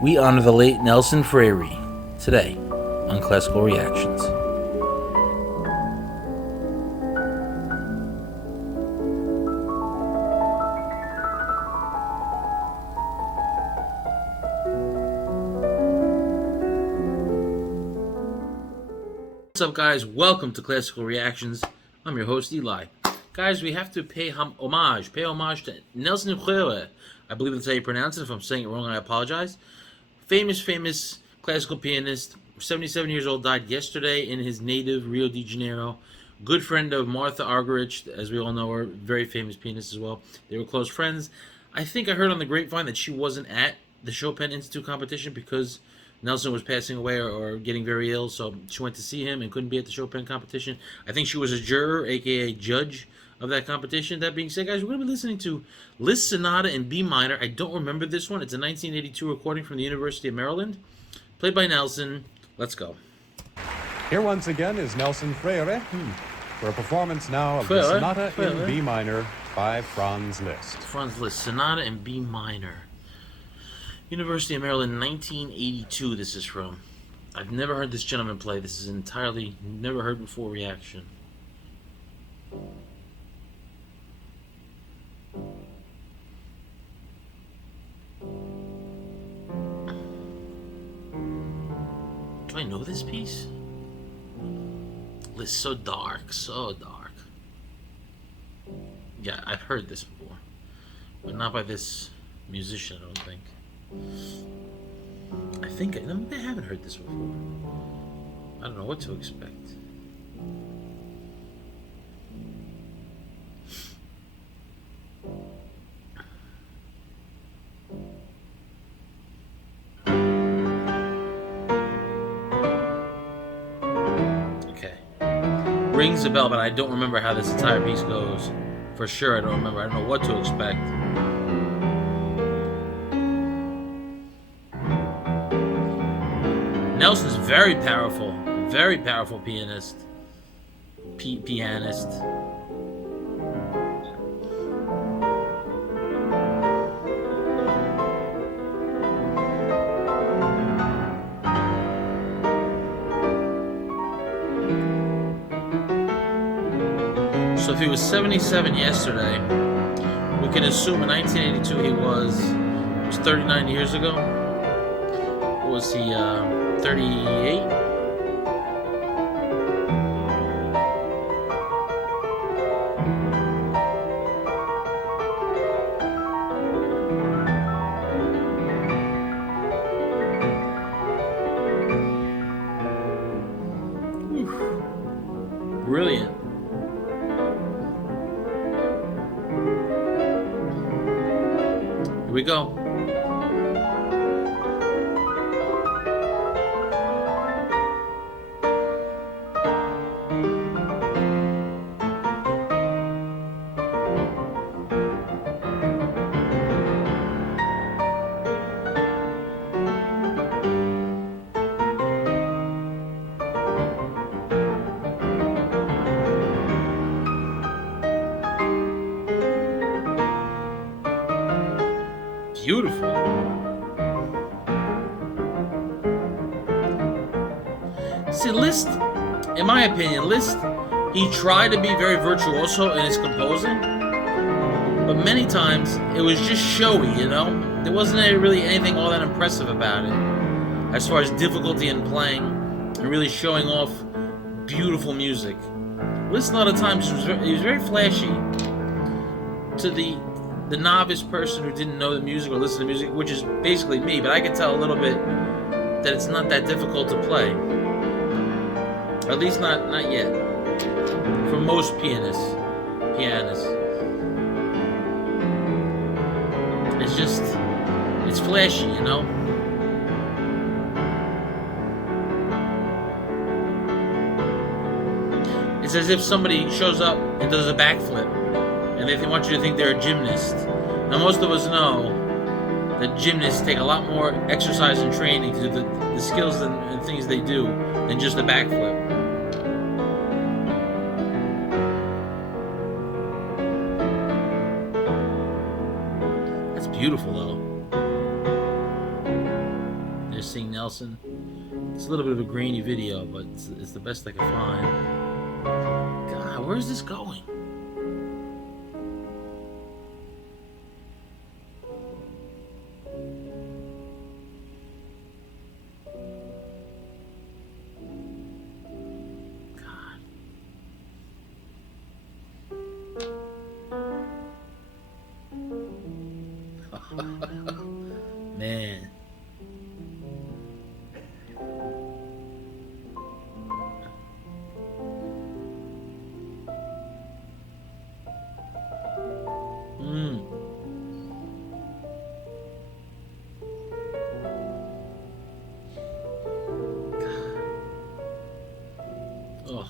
We honor the late Nelson Friere today on Classical Reactions. What's up, guys? Welcome to Classical Reactions. I'm your host, Eli. Guys, we have to pay homage to Nelson Friere. I believe that's how you pronounce it. If I'm saying it wrong, I apologize. Famous classical pianist, 77 years old, died yesterday in his native Rio de Janeiro. Good friend of Martha Argerich, as we all know her, very famous pianist as well. They were close friends. I think I heard on the grapevine that she wasn't at the Chopin Institute competition because Nelson was passing away or getting very ill, so she went to see him and couldn't be at the Chopin competition. I think she was a juror, aka judge, of that competition. That being said, guys, we're going to be listening to Liszt Sonata in B minor. I don't remember this one. It's a 1982 recording from the University of Maryland, played by Nelson. Let's go. Here once again is Nelson Friere for a performance now of the Sonata in B minor by Franz Liszt. Franz Liszt, Sonata in B minor. University of Maryland, 1982 this is from. I've never heard this gentleman play. This is entirely never heard before reaction. Do I know this piece? It's so dark, so dark. Yeah, I've heard this before, but not by this musician, I don't think. Maybe I haven't heard this before. I don't know what to expect. Okay. Rings a bell, but I don't remember how this entire piece goes. For sure, I don't remember. I don't know what to expect. Nelson's very powerful pianist. Pianist. So if he was 77 yesterday, we can assume in 1982 he was 39 years ago. Was he 38? Brilliant. Here we go. Beautiful. See, Liszt, in my opinion, Liszt, he tried to be very virtuoso in his composing, but many times it was just showy, you know? There wasn't really anything all that impressive about it, as far as difficulty in playing and really showing off beautiful music. Liszt, a lot of times, he was very flashy to the novice person who didn't know the music or listen to music, which is basically me, but I can tell a little bit that it's not that difficult to play. At least not yet. For most pianists. It's flashy, you know? It's as if somebody shows up and does a backflip, and they want you to think they're a gymnast. Now, most of us know that gymnasts take a lot more exercise and training to do the skills and things they do than just a backflip. That's beautiful, though. Just seeing Nelson. It's a little bit of a grainy video, but it's the best I could find. God, where is this going? Man. Oh.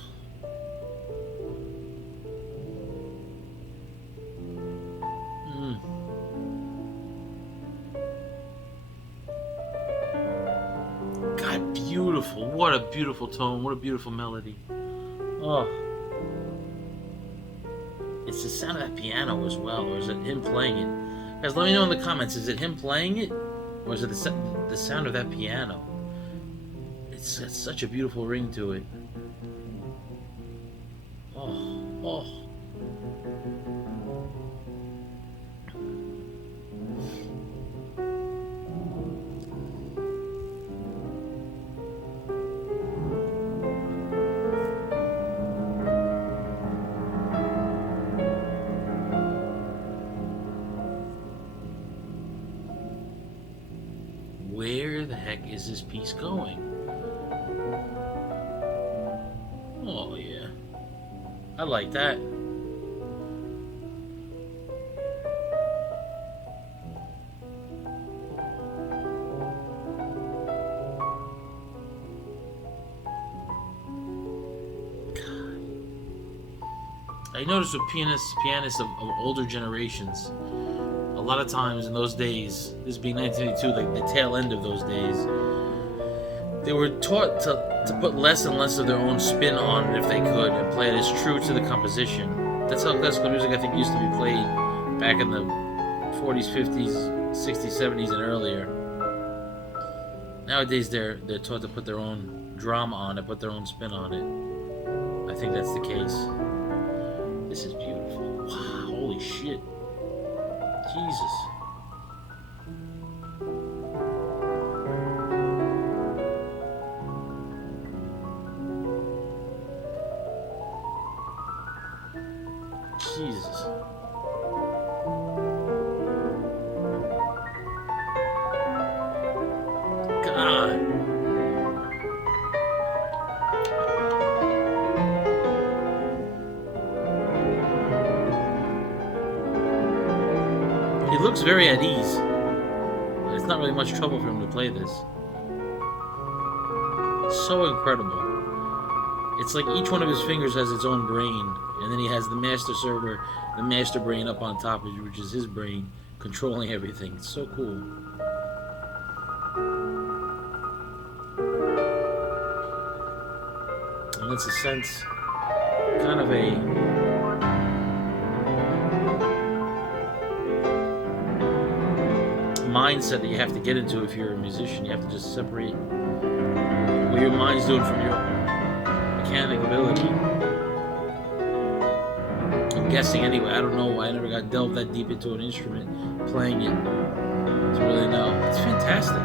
God, beautiful. What a beautiful tone. What a beautiful melody. Oh. It's the sound of that piano as well, or is it him playing it? Guys, let me know in the comments, is it him playing it? Or is it the sound of that piano? It's such a beautiful ring to it. Oh, oh. Where the heck is this piece going? Oh, yeah. I like that. I noticed with pianists of older generations, a lot of times in those days, this being 1982, like the tail end of those days, they were taught to put less and less of their own spin on it if they could, and play it as true to the composition. That's how classical music, I think, used to be played back in the 40s, 50s, 60s, 70s, and earlier. Nowadays, they're taught to put their own drama on it, put their own spin on it. I think that's the case. This is beautiful. Wow, holy shit. Jesus. Jesus. God. He looks very at ease. It's not really much trouble for him to play this. So incredible. It's like each one of his fingers has its own brain, and then he has the master server, the master brain up on top, which is his brain, controlling everything. It's so cool. And it's a sense, kind of a mindset that you have to get into if you're a musician. You have to just separate what your mind's doing from your mechanic ability. I'm guessing anyway. I don't know. I never got delved that deep into an instrument, playing it, to really know. It's fantastic.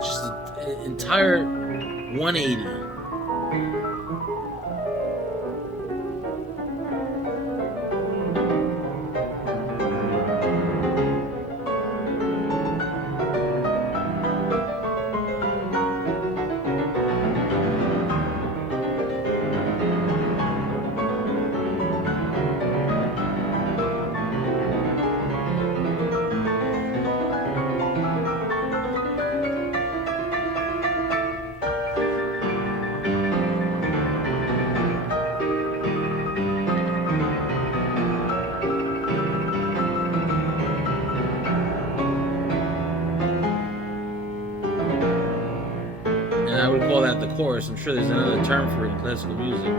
Just an entire 180. would call that the chorus. I'm sure there's another term for it in classical music.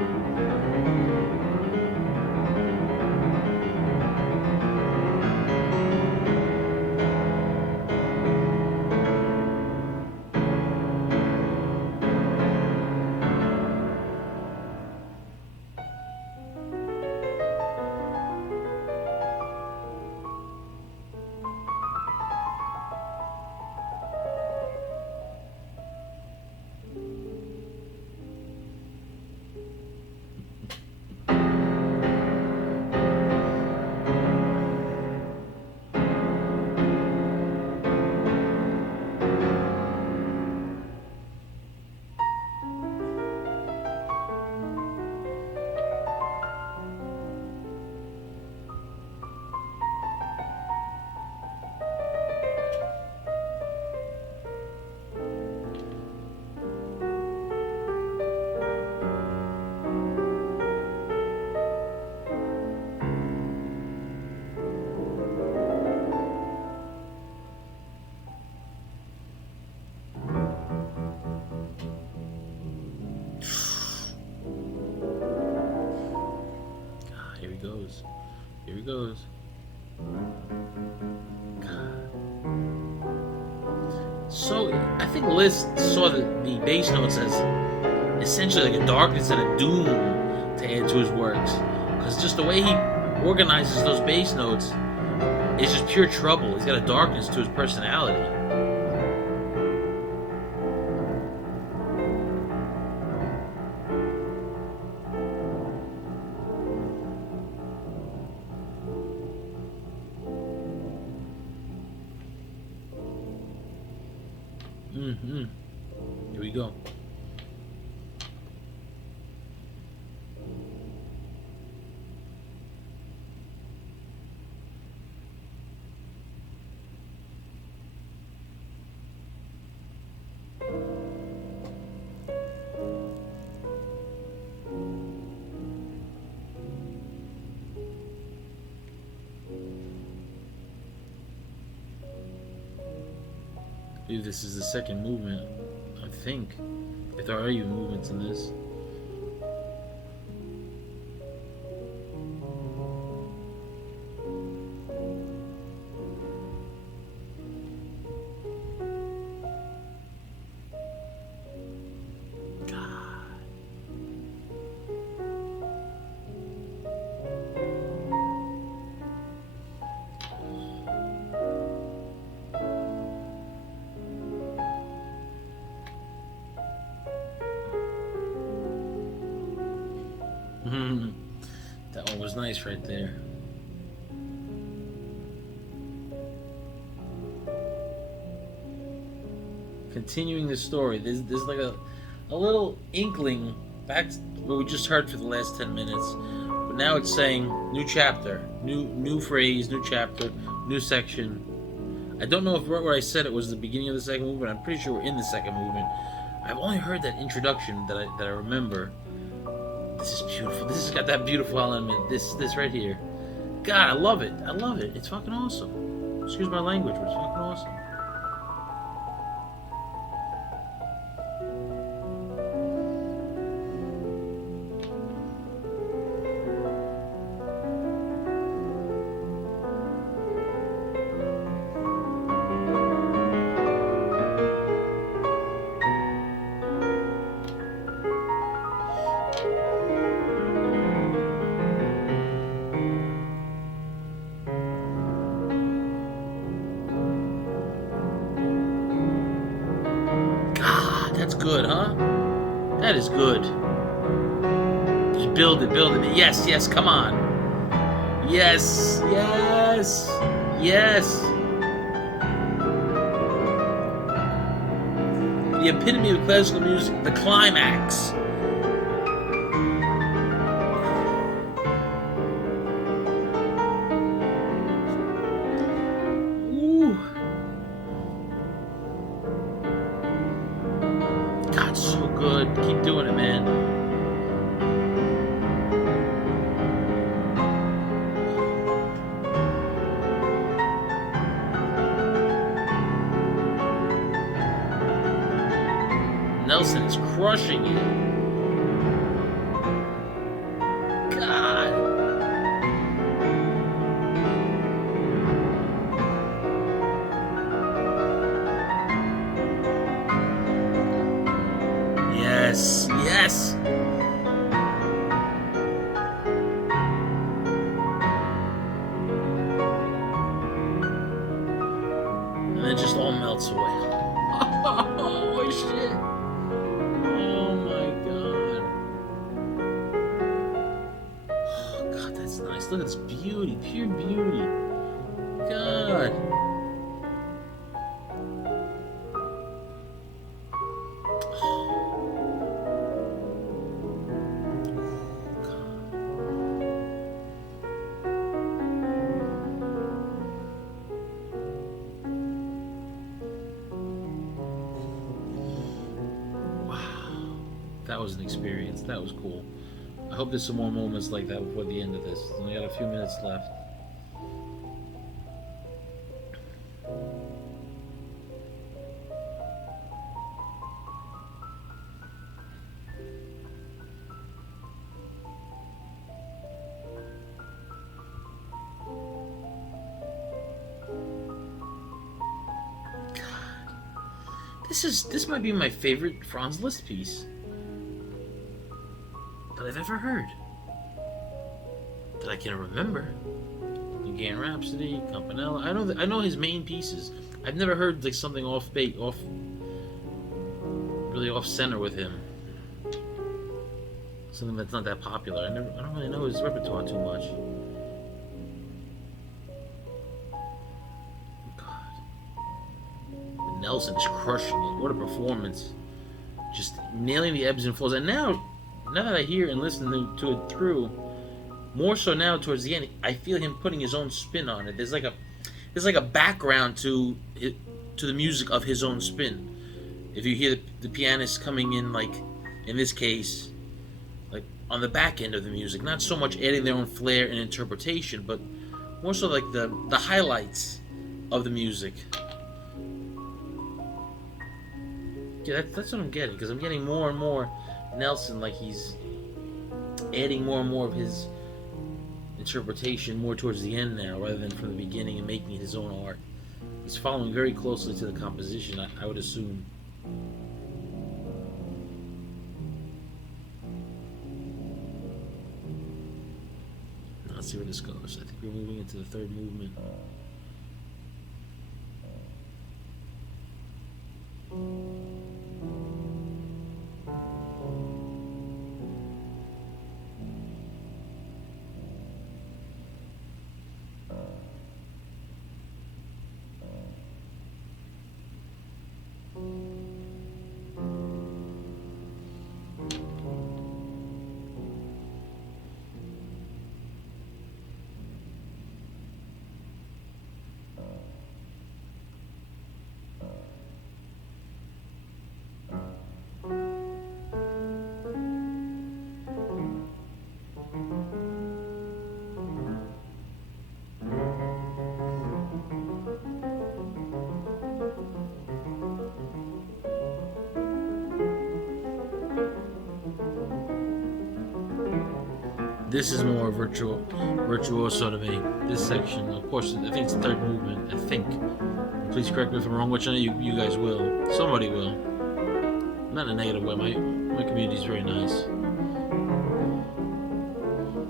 Here he goes. Here he goes. God. So, I think Liszt saw the bass notes as essentially like a darkness and a doom to add to his works. Because just the way he organizes those bass notes is just pure trouble. He's got a darkness to his personality. Here we go. I believe this is the second movement, I think. If there are even movements in this. That one was nice right there. Continuing the story, there's like a little inkling back to what we just heard for the last 10 minutes. But now it's saying new chapter, new phrase, new chapter, new section. I don't know if right where I said it was the beginning of the second movement. I'm pretty sure we're in the second movement. I've only heard that introduction that I remember. This is beautiful. This has got that beautiful element. This right here. God, I love it. I love it. It's fucking awesome. Excuse my language, but it's fucking awesome. That's good, huh? That is good. Just build it. Yes, come on. Yes. The epitome of classical music, the climax. God, so good. Keep doing it, man. Nelson is crushing it. God. Yes, yes. And it just all melts away. Oh shit. Oh my god. Oh god, that's nice. Look at this beauty, pure beauty. God. That was an experience. That was cool. I hope there's some more moments like that before the end of this. We only got a few minutes left. This might be my favorite Franz Liszt piece that I've ever heard, that I can remember. Hungarian Rhapsody, Campanella. I know his main pieces. I've never heard like something really off center with him. Something that's not that popular. I don't really know his repertoire too much. Nelson is crushing it. What a performance. Just nailing the ebbs and flows. And now that I hear and listen to it through, more so now towards the end, I feel him putting his own spin on it. There's like a background to the music of his own spin. If you hear the pianist coming in, like in this case, like on the back end of the music, not so much adding their own flair and interpretation, but more so like the highlights of the music. Yeah, that's what I'm getting, because I'm getting more and more Nelson, like he's adding more and more of his interpretation more towards the end now, rather than from the beginning and making it his own art. He's following very closely to the composition, I would assume. Let's see where this goes. I think we're moving into the third movement. This is more virtuoso to me. This section, of course, I think it's the third movement. I think. Please correct me if I'm wrong, which I know you guys will. Somebody will. Not in a negative way. My community is very nice.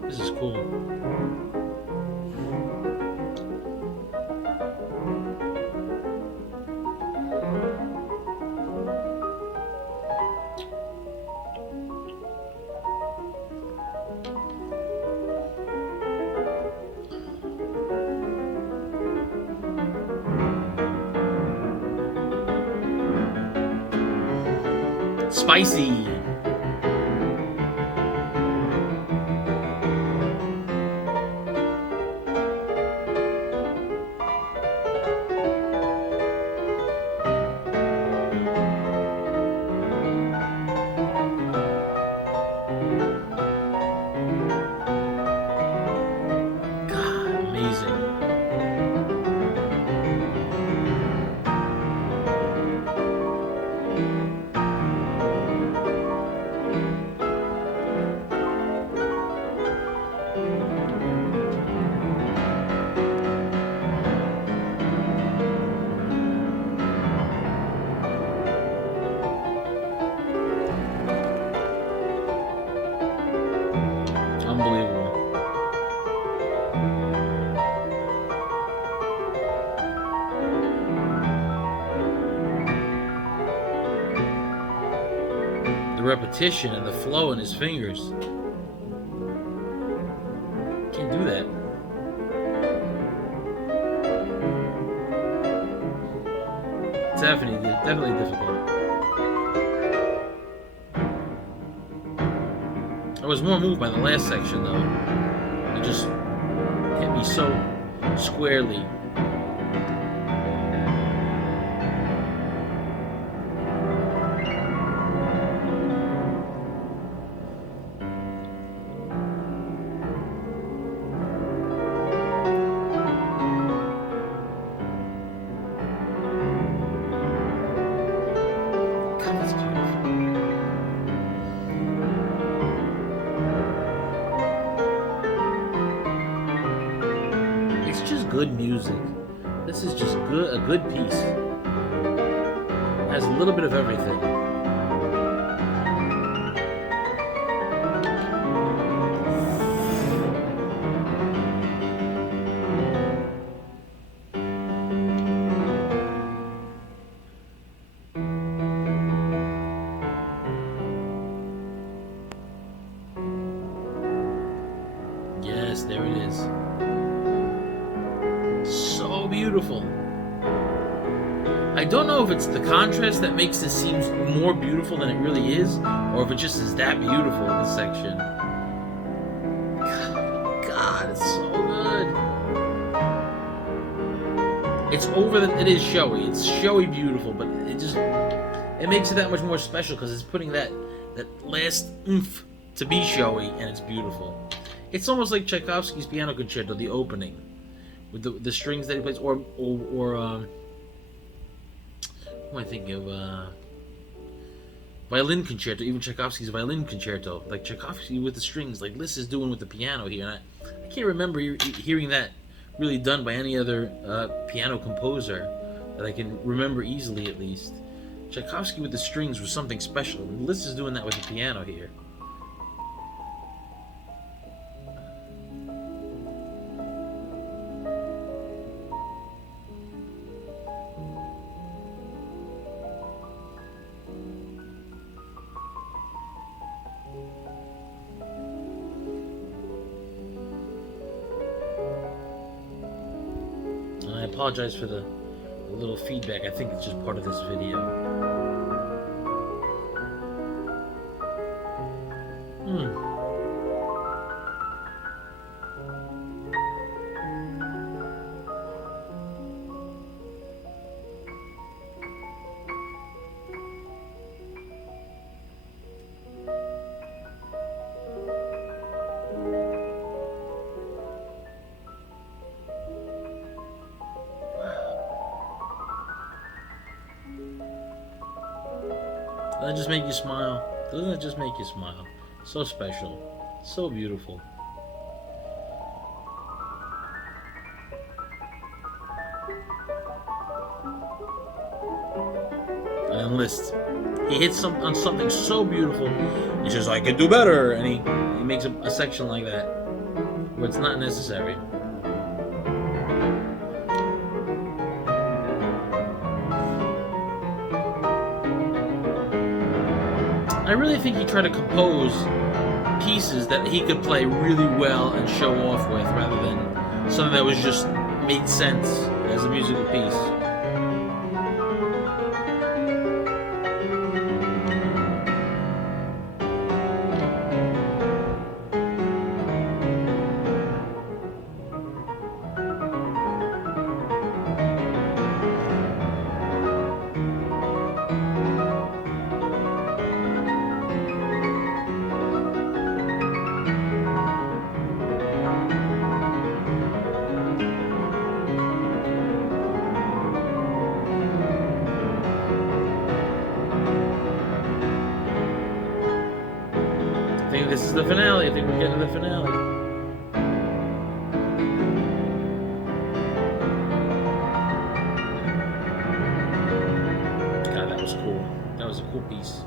This is cool. Spicy. Unbelievable. The repetition and the flow in his fingers. Can't do that. Definitely difficult. I was more moved by the last section though. It just hit me so squarely. Good music. This is just good, a good piece. Has a little bit of everything. Yes, there it is. Beautiful. I don't know if it's the contrast that makes this seem more beautiful than it really is, or if it just is that beautiful in this section. God, it's so good. It's over than it is showy. It's showy beautiful, but it makes it that much more special because it's putting that last oomph to be showy, and it's beautiful. It's almost like Tchaikovsky's piano concerto, the opening. With the strings that he plays, or what am I thinking of? Violin concerto, even Tchaikovsky's violin concerto, like Tchaikovsky with the strings, like Liszt is doing with the piano here. And I can't remember hearing that really done by any other piano composer that I can remember easily, at least. Tchaikovsky with the strings was something special. Liszt is doing that with the piano here. I apologize for the little feedback. I think it's just part of this video. Doesn't that just make you smile? Doesn't that just make you smile? So special. So beautiful. And Liszt, he hits on something so beautiful. He says, I could do better. And he makes a section like that where it's not necessary. I really think he tried to compose pieces that he could play really well and show off with, rather than something that was just made sense as a musical piece. I think this is the finale. I think we're getting to the finale. God, that was cool. That was a cool piece.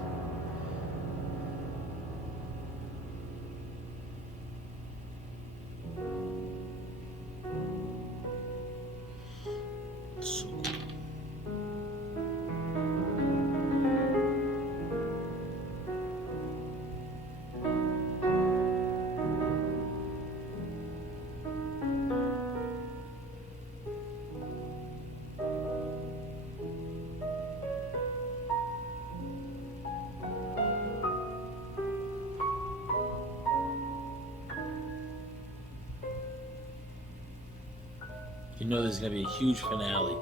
You know there's going to be a huge finale.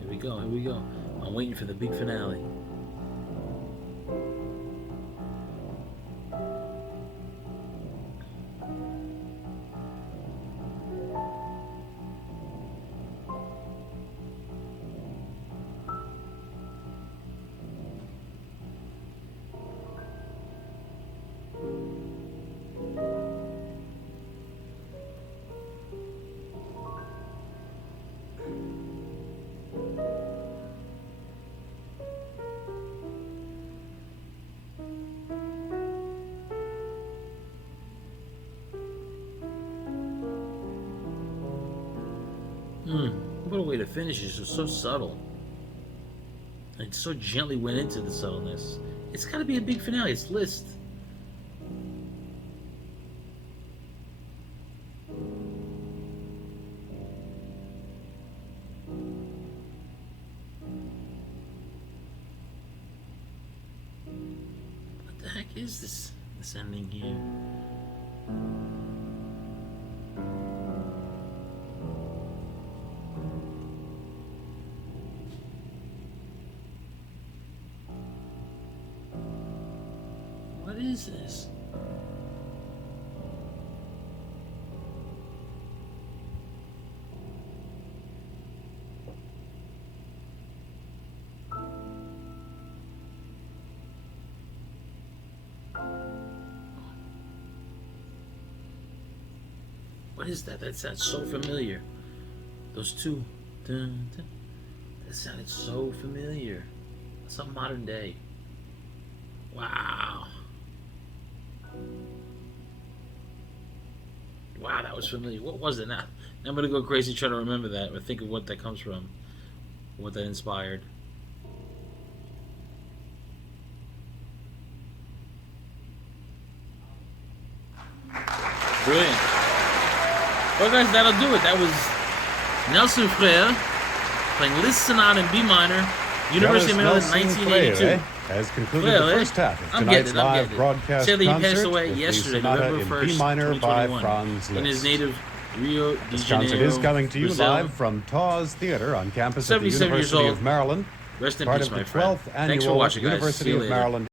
Here we go. I'm waiting for the big finale. What a way to finish it. It's so subtle. And so gently went into the subtleness. It's got to be a big finale. It's Liszt. What the heck is this ending here? What is this? What is that? That sounds so familiar. Those two. Dun, dun. That sounded so familiar. Some modern day. Wow. Wow, that was familiar. What was it now? I'm going to go crazy trying to remember that or think of what that comes from. What that inspired. Brilliant. Well, guys, that'll do it. That was Nelson Friere playing Liszt Sonata in B minor, University of Maryland, 1982. Friere has concluded the first half of tonight's live broadcast Sadly, he passed concert away with the yesterday, sonata November in 1st, B minor by 2021, Franz in his Liszt. native Rio de This Janeiro, concert is coming to you Brazil. live from Taw's Theater on campus at the 77 years University old. of Maryland, Rest in part peace, of the my friend. 12th Thanks for annual watching, guys. See University you of later. Maryland